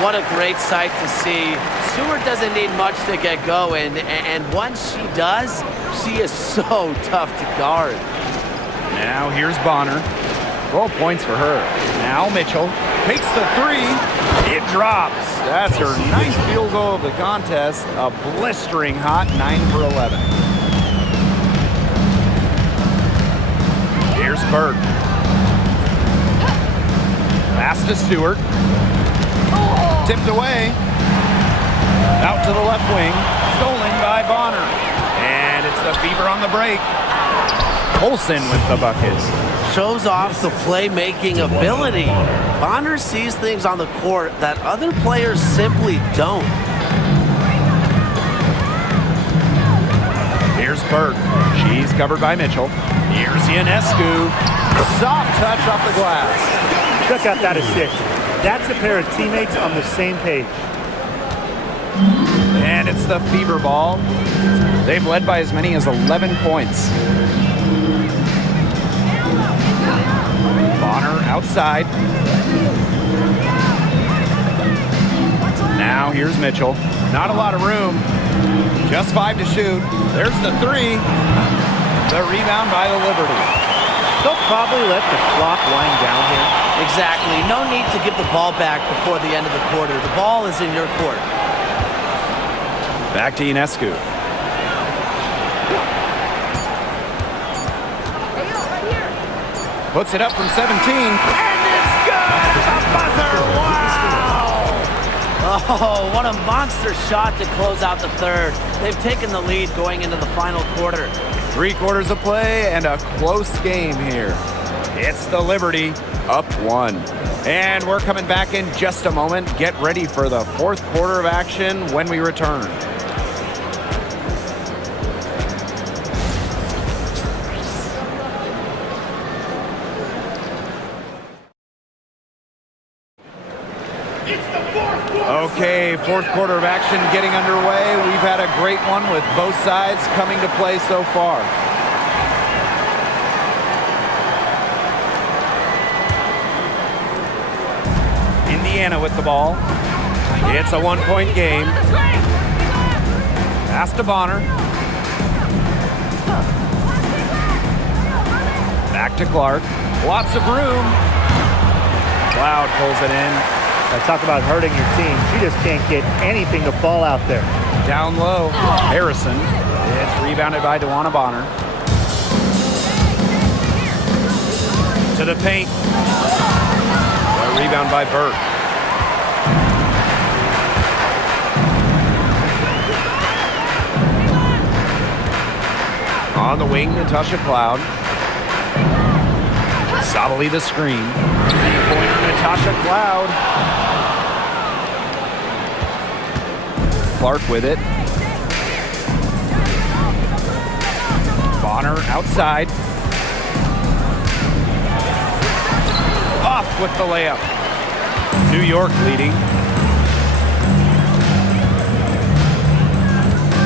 What a great sight to see. Stewart doesn't need much to get going, and once she does, she is so tough to guard. Now here's Bonner. 12 points for her. Now Mitchell takes the 3. It drops. That's her 9th field goal of the contest. A blistering hot 9 for 11. Here's Burke. Pass to Stewart. Tipped away. Out to the left wing. Stolen by Bonner. And it's the Fever on the break. Colson with the buckets. Shows off the playmaking ability. Bonner sees things on the court that other players simply don't. Here's Burke. She's covered by Mitchell. Here's Ionescu. Soft touch off the glass. Check out that assist. That's a pair of teammates on the same page. And it's the Fever ball. They've led by as many as 11 points. Bonner outside. Now here's Mitchell. Not a lot of room. Just 5 to shoot. There's the 3. The rebound by the Liberty. They'll probably let the clock wind down here. Exactly. No need to give the ball back before the end of the quarter. The ball is in your court. Back to Ionescu. Puts it up from 17. And it's good! A buzzer! Wow! Oh, what a monster shot to close out the third. They've taken the lead going into the final quarter. 3 quarters of play and a close game here. It's the Liberty up 1. And we're coming back in just a moment. Get ready for the 4th quarter of action when we return. Okay, 4th quarter of action getting underway. We've had a great one with both sides coming to play so far. Indiana with the ball. It's a 1-point game. Pass to Bonner. Back to Clark. Lots of room. Cloud pulls it in. Talk about hurting your team. She just can't get anything to fall out there. Down low, Harrison. It's rebounded by DeWanna Bonner. To the paint. A rebound by Burke. On the wing, Natasha Cloud. Solidly the screen. Three-pointer, Natasha Cloud. Clark with it. Bonner outside. Off with the layup. New York leading.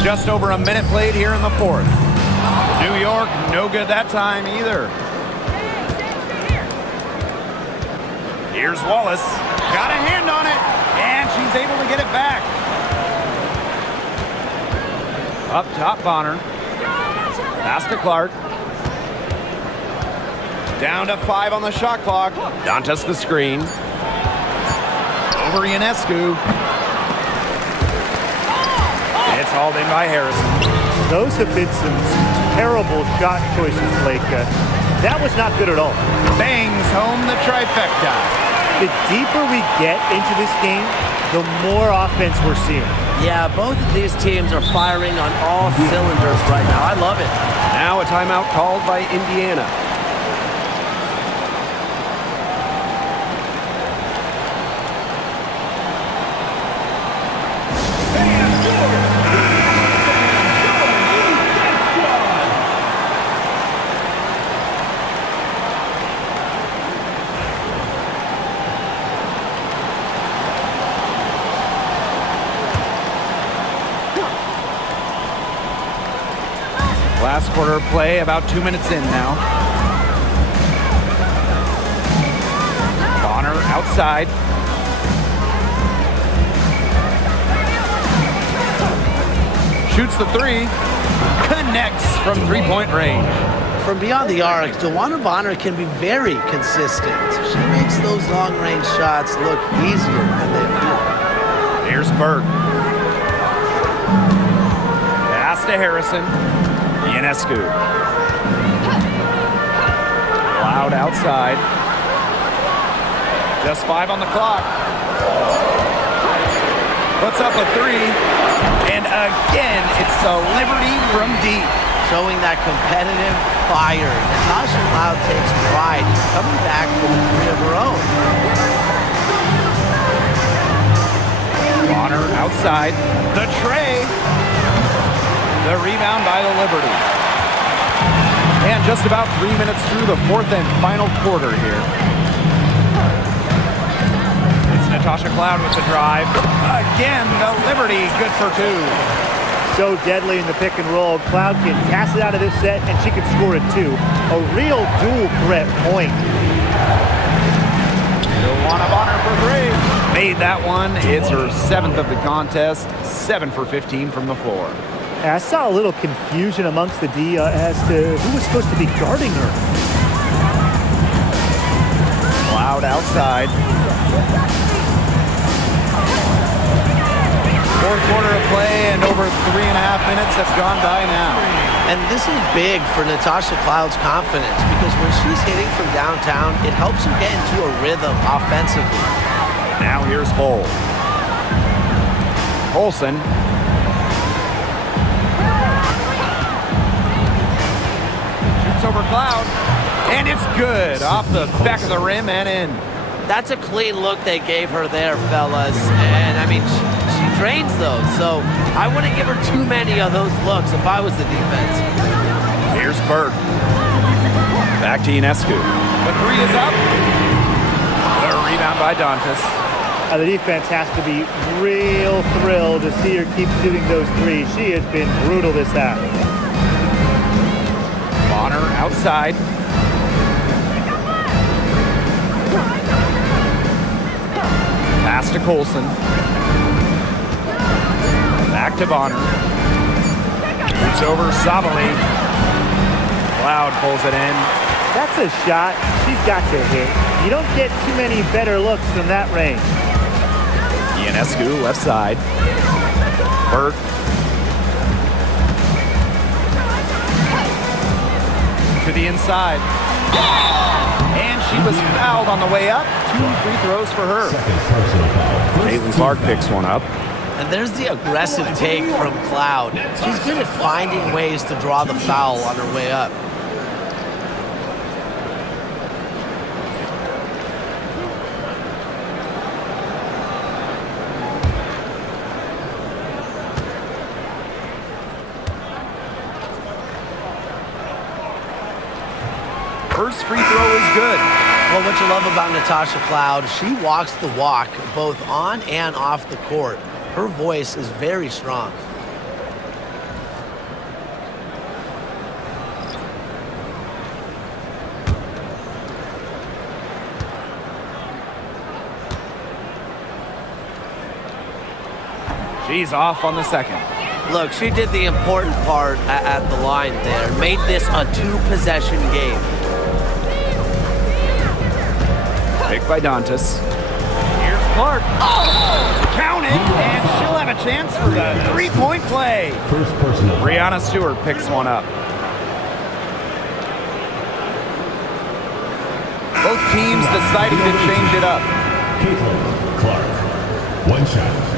Just over a minute played here in the fourth. New York, no good that time either. Here's Wallace. Got a hand on it, and she's able to get it back. Up top, Bonner. Pass to Clark. Down to 5 on the shot clock. Dantas the screen. Over Ionescu. It's hauled in by Harrison. Those have been some terrible shot choices, Blake. That was not good at all. Bangs home the trifecta. The deeper we get into this game, the more offense we're seeing. Yeah, both of these teams are firing on all cylinders right now. I love it. Now a timeout called by Indiana. Last quarter of play, about 2 minutes in now. Bonner outside. Shoots the three. Connects from three-point range. From beyond the arc, DeWanna Bonner can be very consistent. She makes those long-range shots look easier than they appear. Here's Burke. Pass to Harrison. Ionescu. Loud outside. Just 5 on the clock. Puts up a three. And again, it's the Liberty from deep. Showing that competitive fire. Natasha Cloud takes pride in coming back with a three of her own. Bonner outside. The tray. The rebound by the Liberty. And just about 3 minutes through the fourth and final quarter here. It's Natasha Cloud with the drive. Again, the Liberty good for 2. So deadly in the pick and roll. Cloud can pass it out of this set, and she can score it too. A real dual threat point. DeWanna Bonner for 3. Made that one. It's her 7th of the contest. 7 for 15 from the floor. I saw a little confusion amongst the D as to who was supposed to be guarding her. Cloud outside. Fourth quarter of play, and over 3.5 minutes have gone by now. And this is big for Natasha Cloud's confidence because when she's hitting from downtown, it helps her get into a rhythm offensively. Now here's Hull. Olsen. Shoots over Cloud, and it's good off the back of the rim and in. That's a clean look they gave her there, fellas. And I mean, she drains those, so I wouldn't give her too many of those looks if I was the defense. Here's Burke. Back to Ionescu. The three is up. The rebound by Dantas. The defense has to be real thrilled to see her keep shooting those threes. She has been brutal this half. Bonner outside. Pass to Colson. Back to Bonner. Shoots over Savali. Cloud pulls it in. That's a shot she's got to hit. You don't get too many better looks from that range. Ionescu, left side. Burke. To the inside. And she was fouled on the way up. 2 free throws for her. Second personal foul. Caitlin Clark picks one up. And there's the aggressive take from Cloud. She's good at finding ways to draw the foul on her way up. First free throw is good. Well, what you love about Natasha Cloud, she walks the walk both on and off the court. Her voice is very strong. She's off on the second. Look, she did the important part at the line there. Made this a 2-possession game. Picked by Dantas. Here's Clark. Oh! Count it, and she'll have a chance for the 3-point play. First personal foul. Brianna Stewart picks one up. Both teams deciding to change it up. Caitlin Clark. One shot.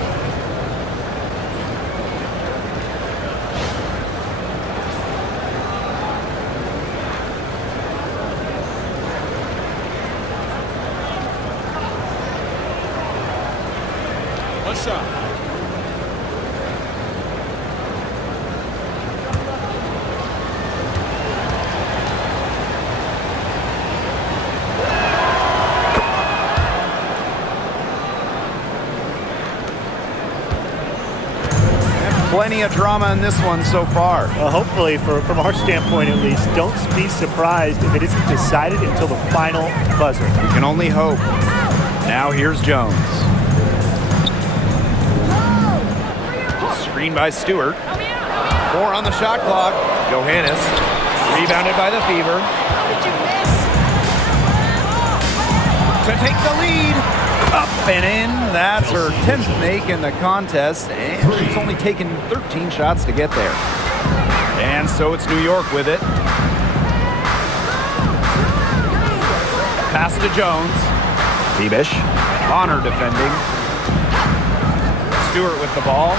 Plenty of drama in this one so far. Hopefully, from our standpoint at least, don't be surprised if it isn't decided until the final buzzer. We can only hope. Now here's Jones. Screen by Stewart. 4 on the shot clock. Johannes. Rebounded by the Fever. To take the lead. Up and in. That's her 10th make in the contest, and she's only taken 13 shots to get there. And so it's New York with it. Pass to Jones. Phoebish. Bonner defending. Stewart with the ball.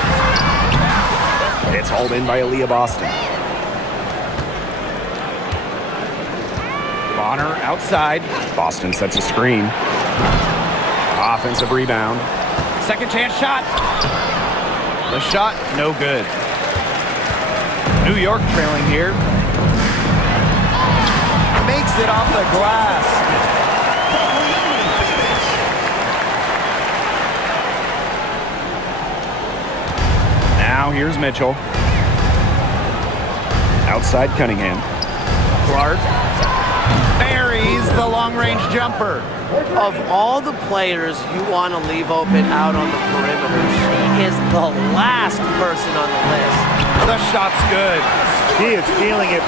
It's hauled in by Aaliyah Boston. Bonner outside. Boston sets a screen. Offensive rebound. Second chance shot. The shot, no good. New York trailing here. Makes it off the glass. Now here's Mitchell. Outside Cunningham. Clark buries the long-range jumper. Of all the players you want to leave open out on the perimeter, she is the last person on the list. The shot's good. She is feeling it,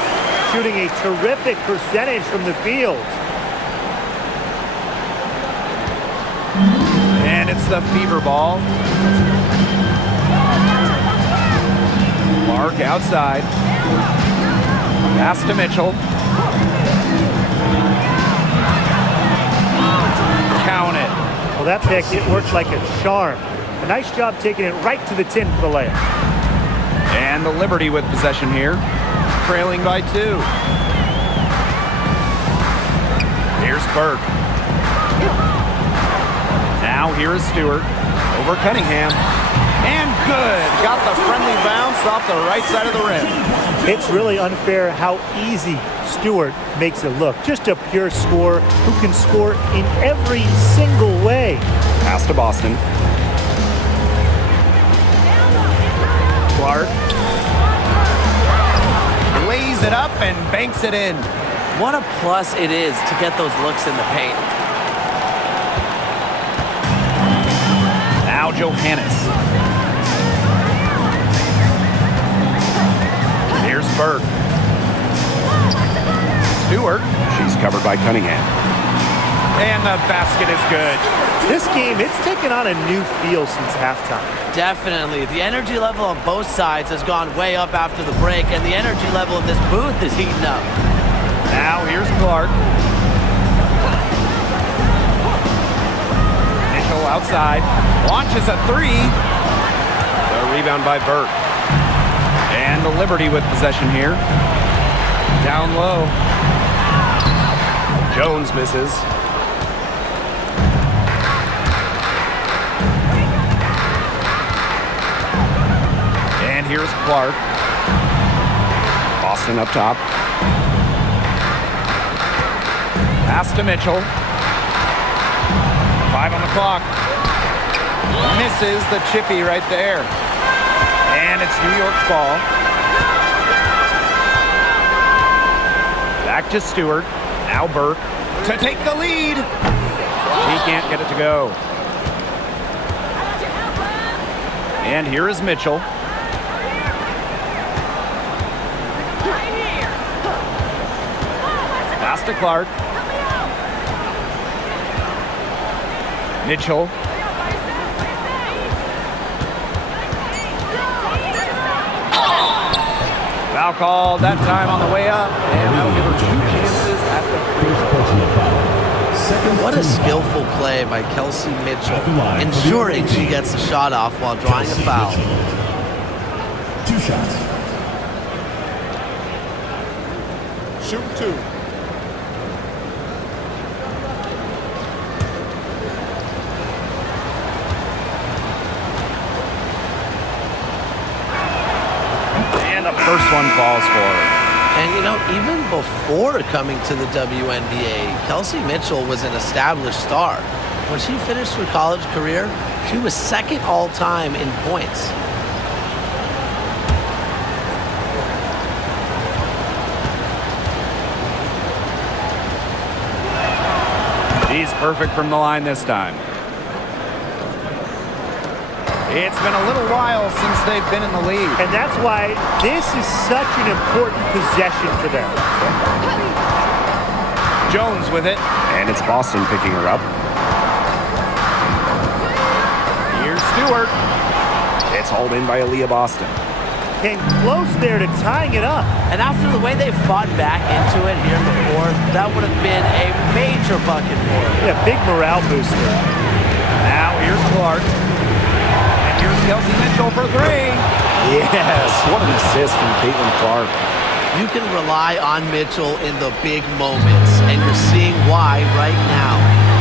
shooting a terrific percentage from the field. And it's the Fever ball. Clark outside. Pass to Mitchell. Count it. Well, that pick, it worked like a charm. A nice job taking it right to the tin for the layup. And the Liberty with possession here. Trailing by 2. Here's Burke. Now here is Stewart. Over Cunningham. And good. Got the friendly bounce off the right side of the rim. It's really unfair how easy Stewart makes it look. Just a pure scorer who can score in every single way. Pass to Boston. Clark lays it up and banks it in. What a plus it is to get those looks in the paint. Now Johannes. Here's Burke. Stewart. She's covered by Cunningham. And the basket is good. This game, it's taken on a new feel since halftime. Definitely. The energy level on both sides has gone way up after the break, and the energy level of this booth is heating up. Now here's Clark. Mitchell outside. Launches a three. A rebound by Burke. And the Liberty with possession here. Down low. Jones misses. And here's Clark. Boston up top. Pass to Mitchell. 5 on the clock. Misses the chippy right there. And it's New York's ball. Back to Stewart. Now Burke to take the lead. He can't get it to go. And here is Mitchell. Pass to Clark. Mitchell. Foul called that time on the way up, and that'll give her 2 chances at the free throw. What a skillful play by Kelsey Mitchell, ensuring she gets the shot off while drawing a foul. 2 shots. Shoot 2. First one falls for her. And you know, even before coming to the WNBA, Kelsey Mitchell was an established star. When she finished her college career, she was second all-time in points. She's perfect from the line this time. It's been a little while since they've been in the lead. And that's why this is such an important possession for them. Jones with it. And it's Boston picking her up. Here's Stewart. It's hauled in by Aaliyah Boston. Came close there to tying it up. And after the way they fought back into it here in the fourth, that would have been a major bucket for them. Yeah, big morale booster. Now here's Clark. Here's Kelsey Mitchell for 3. Yes, what an assist from Caitlin-Clark. You can rely on Mitchell in the big moments, and you're seeing why right now.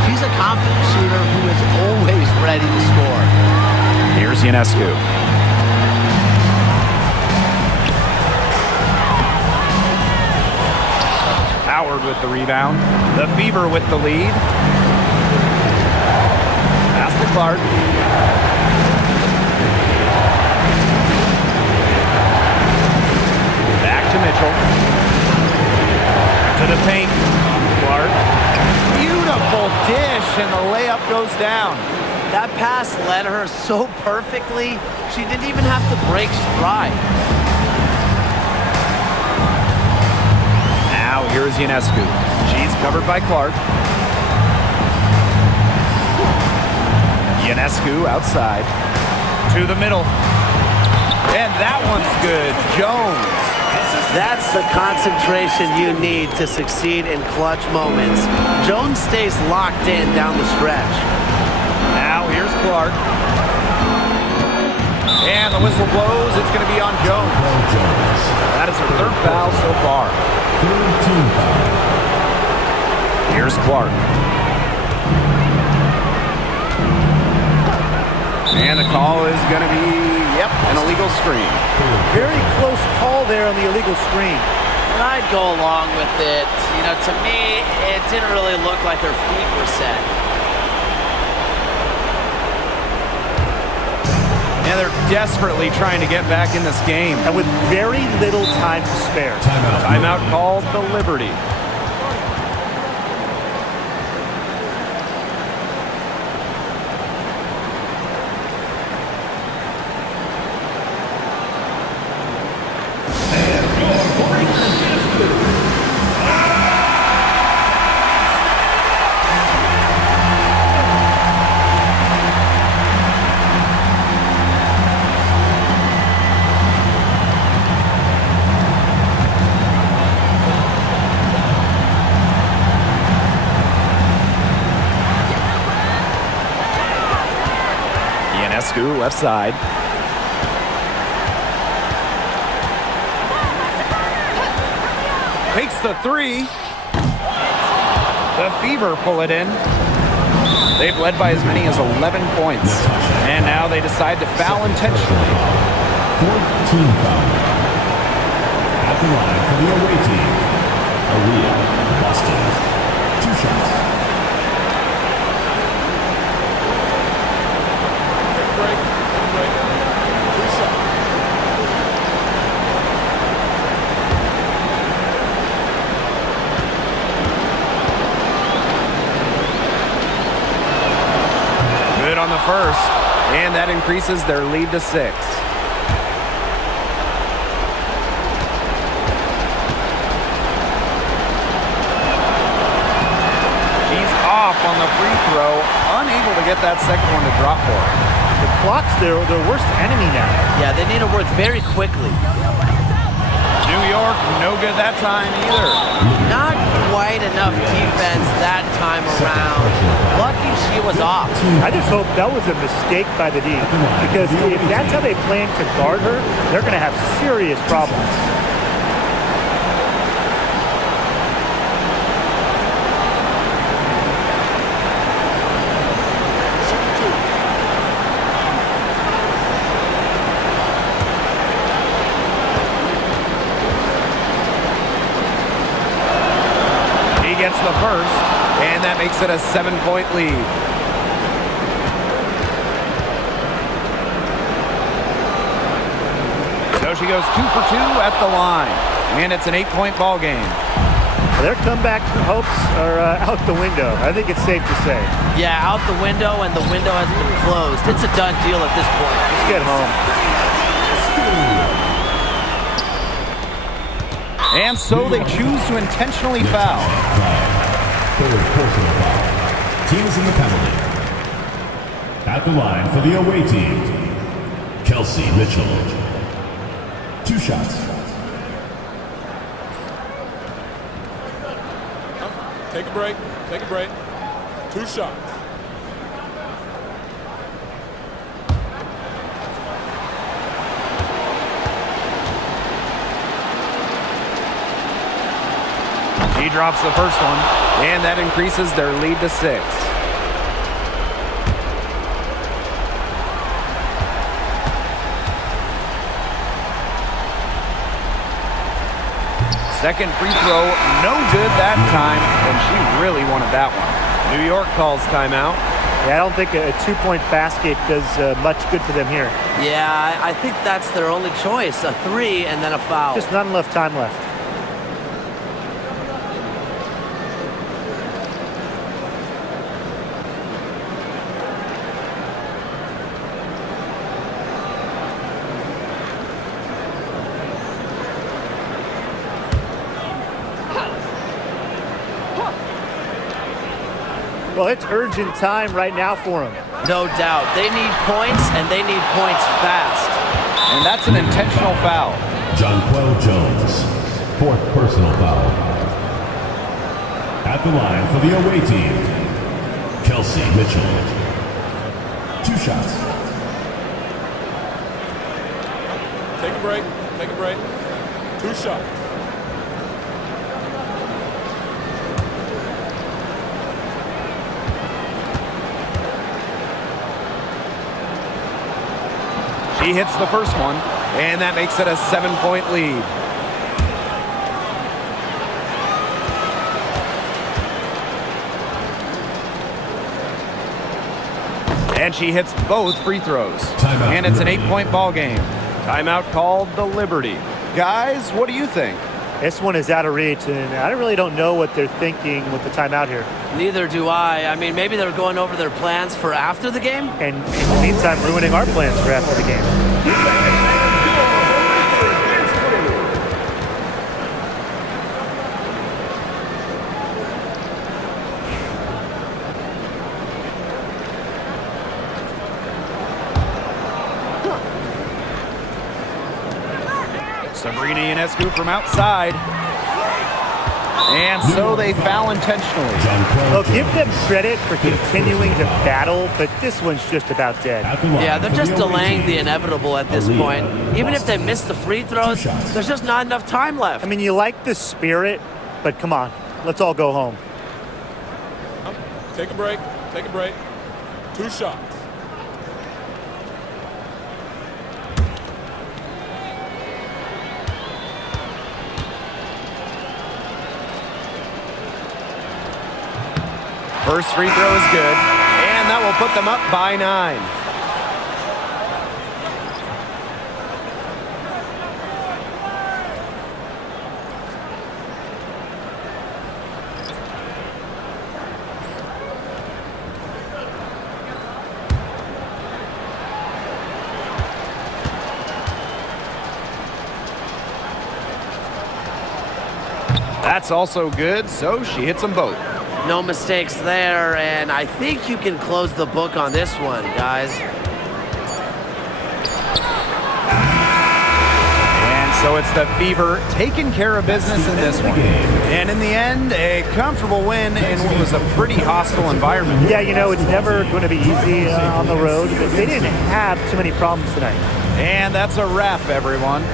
She's a confident shooter who is always ready to score. Here's Ionescu. Howard with the rebound. The Fever with the lead. Pass to Clark. Mitchell to the paint. Clark. Beautiful dish, and the layup goes down. That pass led her so perfectly, she didn't even have to break stride. Now here's Ionescu. She's covered by Clark. Ionescu outside to the middle. And that one's good. Jones. That's the concentration you need to succeed in clutch moments. Jones stays locked in down the stretch. Now here's Clark. And the whistle blows. It's going to be on Jones. That is her 3rd foul so far. Here's Clark. And the call is going to be, an illegal screen. Very close call there on the illegal screen. And I'd go along with it. You know, to me, it didn't really look like her feet were set. And they're desperately trying to get back in this game. And with very little time to spare. Timeout called the Liberty. Ionescu, left side. Takes the three. The Fever pull it in. They've led by as many as 11 points. And now they decide to foul intentionally. Fourth team foul. At the line for the away team, Aaliyah Boston. 2 shots. Break. 2 shots. Good on the first, and that increases their lead to 6. She's off on the free throw, unable to get that second one to drop for her. The clock's their worst enemy now. Yeah, they need to work very quickly. New York, no good that time either. Not quite enough defense that time around. Lucky she was off. I just hope that was a mistake by the D, because if that's how they plan to guard her, they're going to have serious problems. Gets the first, and that makes it a 7-point lead. So she goes 2 for 2 at the line, and it's an 8-point ball game. Their comeback hopes are out the window. I think it's safe to say. Yeah, out the window, and the window has been closed. It's a done deal at this point. Let's get home. And so they choose to intentionally foul. Third personal foul. Teams in the penalty. At the line for the away team, Kelsey Mitchell. 2 shots. Take a break. 2 shots. He drops the first one, and that increases their lead to 6. Second free throw, no good that time, and she really wanted that one. New York calls timeout. Yeah, I don't think a 2-point basket does much good for them here. Yeah, I think that's their only choice, a 3 and then a foul. Just not enough time left. Well, it's urgent time right now for them. No doubt. They need points, and they need points fast. And that's an intentional foul. Jonquel Jones. 4th personal foul. At the line for the away team, Kelsey Mitchell. 2 shots. Take a break. 2 shots. He hits the first one, and that makes it a 7-point lead. And she hits both free throws. Timeout. And it's an 8-point ball game. Timeout called the Liberty. Guys, what do you think? This one is out of reach, and I really don't know what they're thinking with the timeout here. Neither do I. I mean, maybe they're going over their plans for after the game. And in the meantime, ruining our plans for after the game. Sabrina Ionescu from outside. And so they foul intentionally. Well, give them credit for continuing to battle, but this one's just about dead. Yeah, they're just delaying the inevitable at this point. Even if they miss the free throws, there's just not enough time left. I mean, you like the spirit, but come on, let's all go home. Take a break. Take a break. 2 shots. First free throw is good, and that will put them up by 9. That's also good, so she hits them both. No mistakes there, and I think you can close the book on this one, guys. And so it's the Fever taking care of business in this one. And in the end, a comfortable win in what was a pretty hostile environment. Yeah, you know, it's never going to be easy on the road, but they didn't have too many problems tonight. And that's a wrap, everyone.